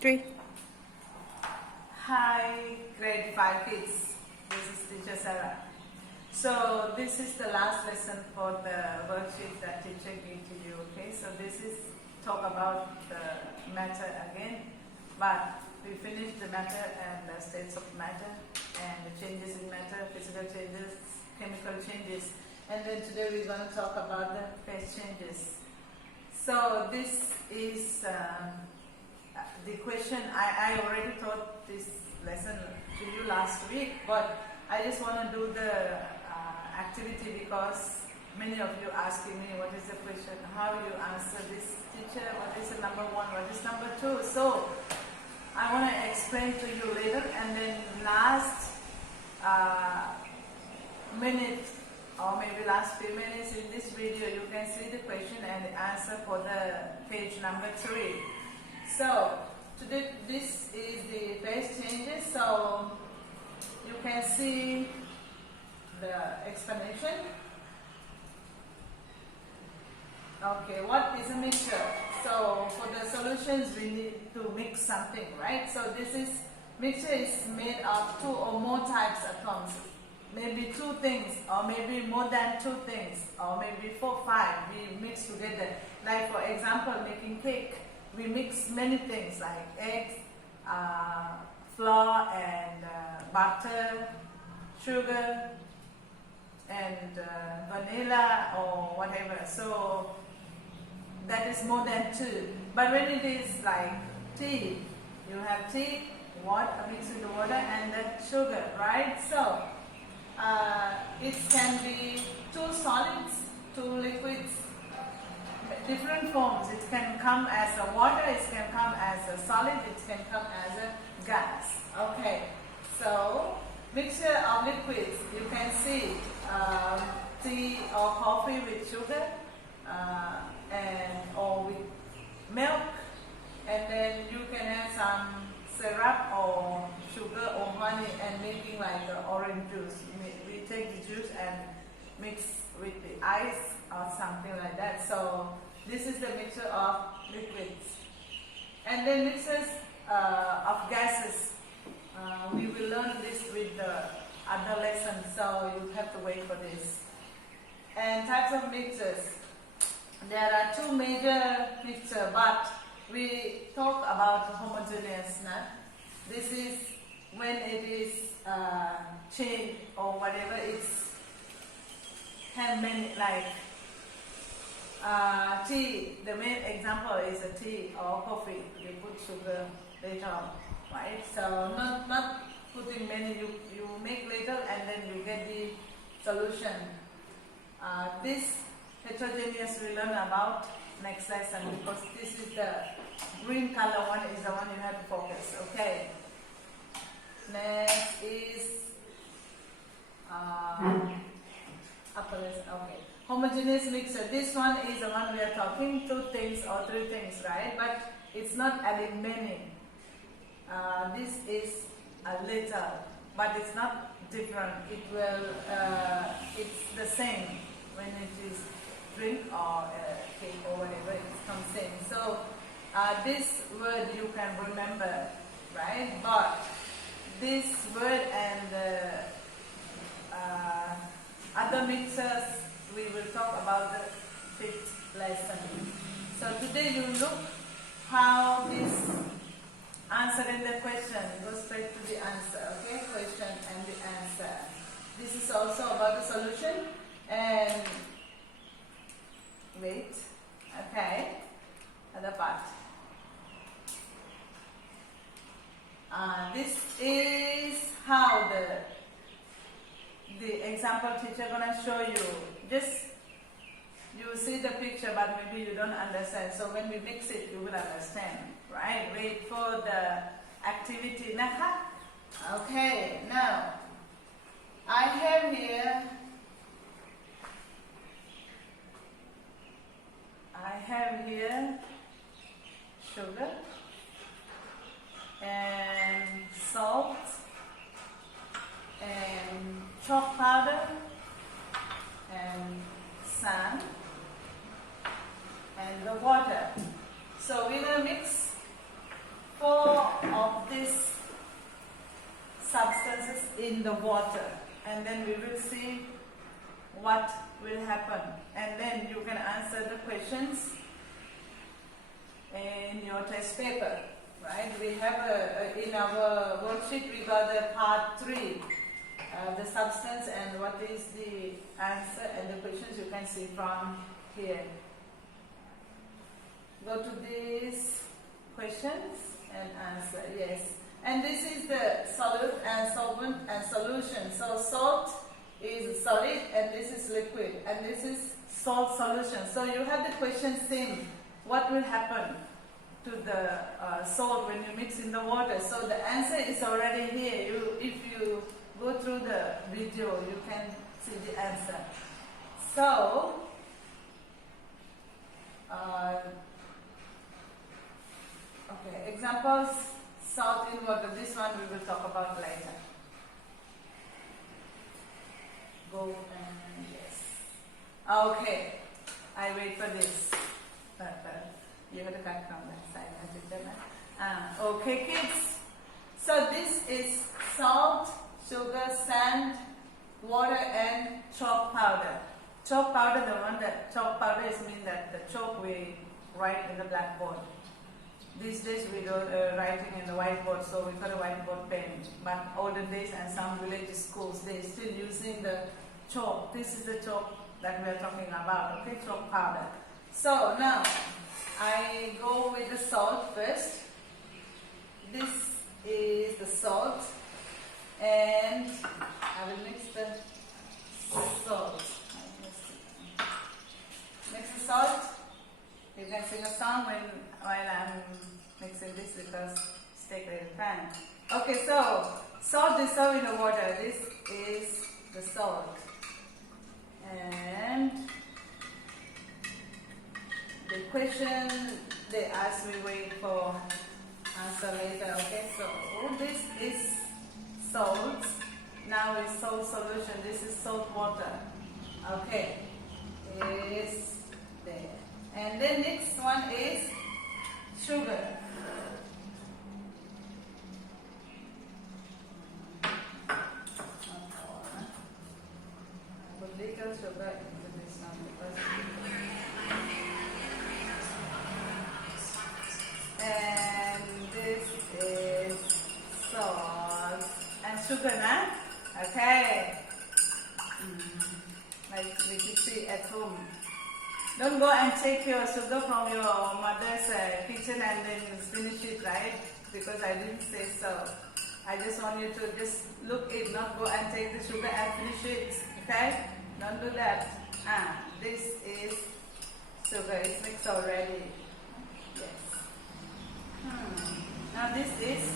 3. Hi, grade 5 kids. This is teacher Sarah. So this is the last lesson for the worksheet that teacher gave to you. Okay, so this is talk about the matter again, but we finished the matter and the states of matter and the changes in matter, physical changes, chemical changes, and then today we're going to talk about the phase changes. So this is the question. I already taught this lesson to you last week, but I just want to do the activity because many of you asking me what is the question, how you answer this, teacher, what is the number 1, what is number 2. So I want to explain to you later, and then last minute or maybe last few minutes in this video you can see the question and the answer for the page number 3. So today this is the phase changes, so you can see the explanation. Okay, what is a mixture? So for the solutions we need to mix something, right? So this is mixture is made of 2 or more types of atoms. Maybe 2 things, or maybe more than 2 things, or maybe 4, 5 we mix together. Like for example, making cake, we mix many things like eggs, flour and butter, sugar and vanilla or whatever. So that is more than 2. But when it is like tea, you have tea, water, mixed with the water and the sugar, right? So it can be 2 solids, 2 liquids, different forms. It can come as a water, it can come as a solid, it can come as a gas. Okay, so mixture of liquids, you can see tea or coffee with sugar and or with milk, and then you can add some syrup or sugar or honey and making like orange juice. We take the juice and mix with the ice or something like that. So this is the mixture of liquids. And then mixtures of gases. We will learn this with the other lessons, so you have to wait for this. And types of mixtures. There are 2 major mixtures, but we talk about homogeneous. This is when it is chain or whatever, it's have many, like tea. The main example is a tea or coffee. You put sugar later on, right? So not putting many. You make little and then you get the solution. This heterogeneous we learn about next lesson, because this is the green color one is the one you have to focus. Okay. Next is upper lesson. Okay. Homogeneous mixture. This one is the one we are talking 2 things or 3 things, right? But it's not adding many. This is a little, but it's not different. It will. It's the same when it is drink or cake or whatever. It comes same. So this word you can remember, right? But this word and other mixtures we will talk about the 5th lesson. So today you look how this answering the question, go straight to the answer. Okay, question and the answer. This is also about the solution and wait. Okay, other part. This is how the example teacher gonna show you. Just you see the picture, but maybe you don't understand. So when we mix it, you will understand, right? Wait for the activity. Naka. Okay, now I have here. Sugar and salt and chalk powder and sand and the water. So we're going to mix 4 of these substances in the water, and then we will see what will happen, and then you can answer the questions in your test paper, right? We have in our worksheet we got the part 3, the substance and what is the answer and the questions you can see from here. Go to these questions and answer, yes. And this is the solute and solvent and solution. So salt is solid and this is liquid, and this is salt solution. So you have the question same. What will happen to the salt when you mix in the water? So the answer is already here. If you go through the video, you can see the answer. So okay, examples, salt in water. This one we will talk about later. Go and yes. Okay, I wait for this. You have to cut from that side. Okay, kids. So this is salt, sugar, sand, water, and chalk powder. Chalk powder, the one that chalk powder is mean that the chalk we write in the blackboard. These days we do writing in the whiteboard, so we got a whiteboard pen. But olden days and some village schools, they still using the chalk. This is the chalk that we are talking about, okay, chalk powder. So now, I go with the salt first. This is the salt, and I will mix the salt. Mix the salt. You can sing a song while I'm mixing this because it's taking a little time. Okay, so salt dissolved in the water. This is the salt. And the question they ask, we wait for answer later. Okay, so this is salt. Now is salt solution. This is salt water. Okay, is there. And then next one is sugar. Put little sugar into this one because. And this is salt and sugar, nah? Okay. Like we can see at home. Don't go and take your sugar from your mother's kitchen and then finish it, right? Because I didn't say so. I just want you to just look it, not go and take the sugar and finish it, okay? Don't do that. This is sugar. It's mixed already. Yes. Now this is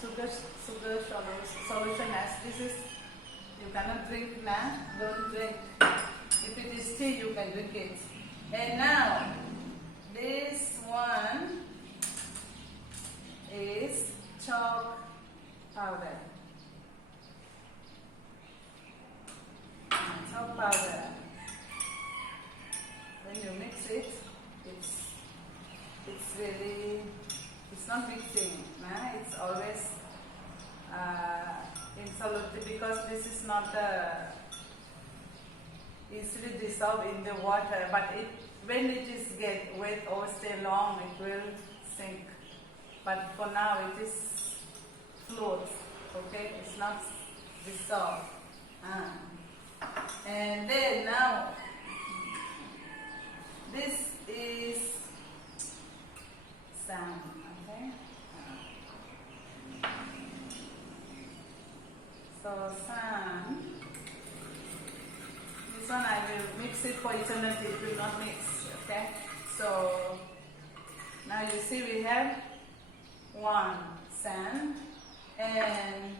sugar solution. As this is, you cannot drink now. Don't drink. If it is tea, you can drink it. And now, this one is chalk powder. Chalk powder. When you mix it, it's really, it's not mixing. Nah? It's always insoluble because this is not easily dissolved in the water, but when it is get wet or stay long, it will sink. But for now, it is float. Okay, it's not dissolved. And then now, this is sand. Okay. So sand. This one I will mix it for eternity. It will not mix. Okay. So now you see we have one sand and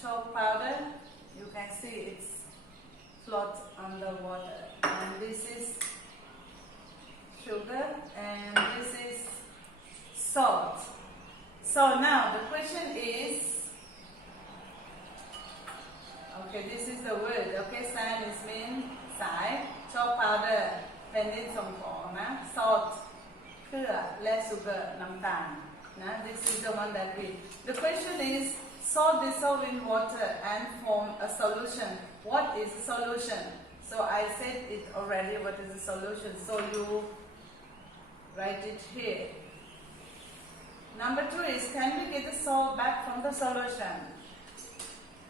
chalk powder. You can see it's float on the water. And this is sugar and this is salt. So now the question is, okay, this is the word. Okay, sand is mean สาย chalk powder แผ่นดินส่งของนะ salt เกลือและ sugar น้ำตาล Now this is the one that we. The question is salt dissolved in water and form a solution. What is a solution? So I said it already. What is a solution? So you write it here. Number 2 is, can we get the salt back from the solution?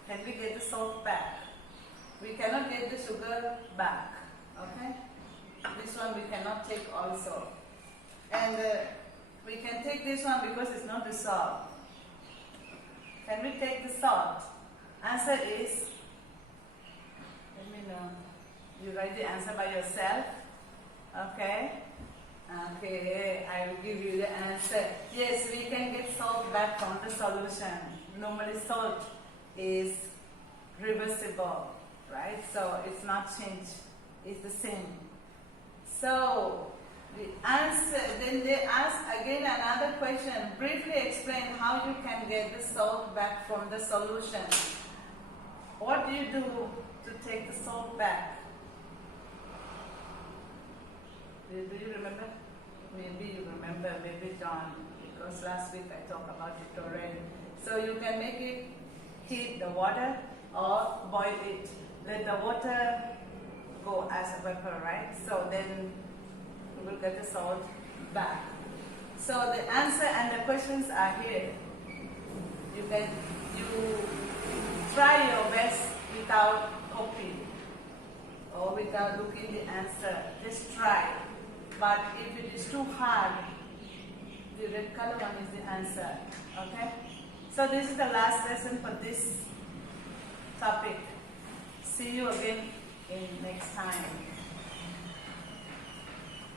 Can we get the salt back? We cannot get the sugar back. Okay? This one we cannot take also. And we can take this one because it's not dissolved. Can we take the salt? Answer is, let me know. You write the answer by yourself. Okay? Okay, I will give you the answer. Yes, we can get salt back from the solution. Normally salt is reversible, right? So it's not changed, it's the same. So the answer, then they ask again another question. Briefly explain how you can get the salt back from the solution. What do you do to take the salt back? Do you remember? Maybe you remember, maybe don't, because last week I talked about it already. So you can make it, heat the water or boil it. Let the water go as a vapor, right? So then you will get the salt back. So the answer and the questions are here. You try your best without copying or without looking the answer. Just try. But if it is too hard, the red color one is the answer. Okay? So this is the last lesson for this topic. See you again in next time.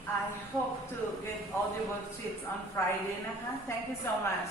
I hope to get all the worksheets on Friday. Thank you so much.